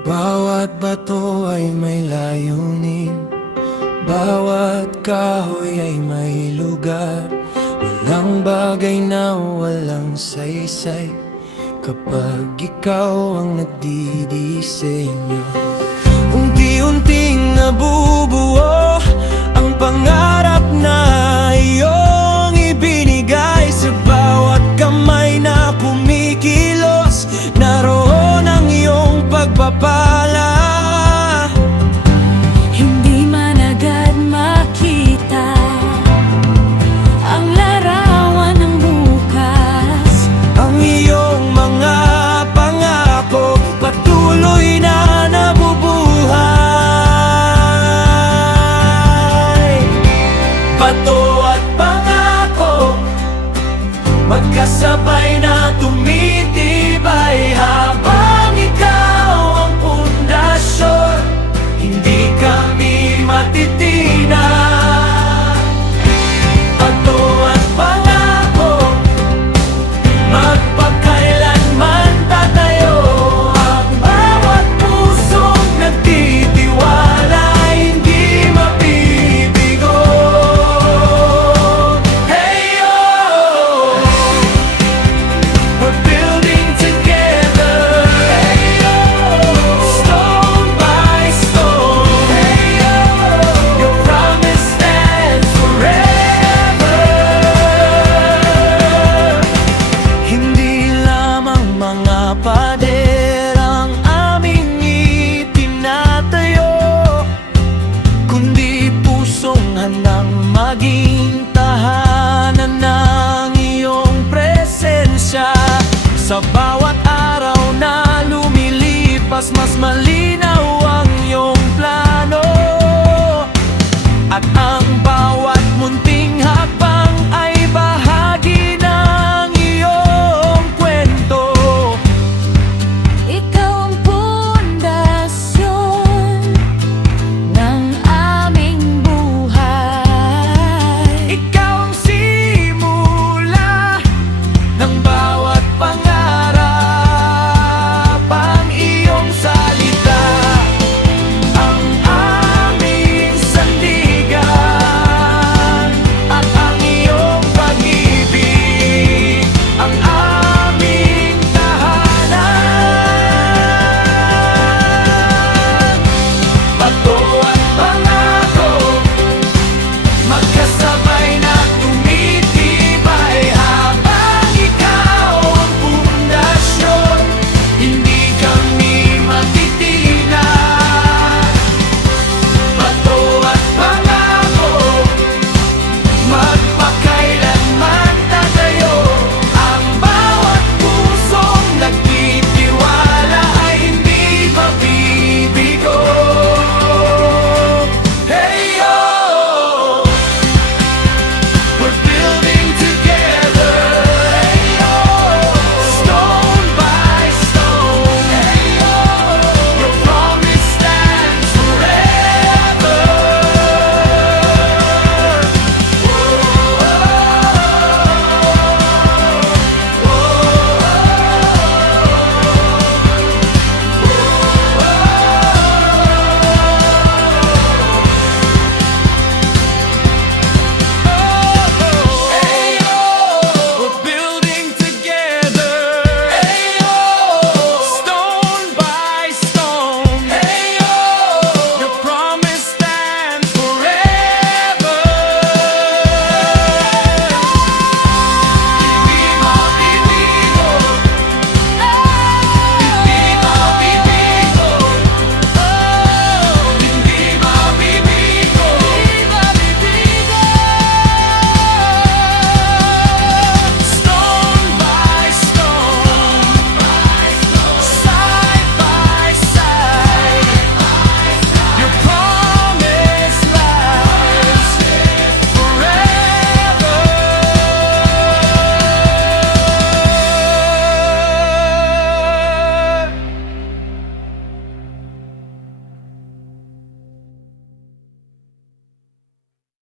Bawat bato ay may layunin, bawat kahoy ay may lugar. Walang bagay na walang saysay kapag ikaw ang nagdidisenyo. Unti-unting nabubuo ang pangarap na iyong ibinigay. Sa bawat kamay na kumikilos, naroon ang iyong pagpapala. Hindi man agad makita ang larawan ng bukas, Ang iyong mga pangako patuloy na nabubuhay. Bato at pangako magkasabay na tumitibay. Habang ikaw ang pundasyon, hindi kami matitinag. Bato at pangako magpakailanman tatayo. Ang bawat pusong nagtitiwala hindi mabibigo. Hey oh, we're building together. Hey oh, stone by stone. Hey oh, your promise stands forever. Hindi lamang mga pader ang aming itinatayo, kundi pusong handang maging tahanan ng iyong presensya. Sa bawat araw na lumilipas, mas maliit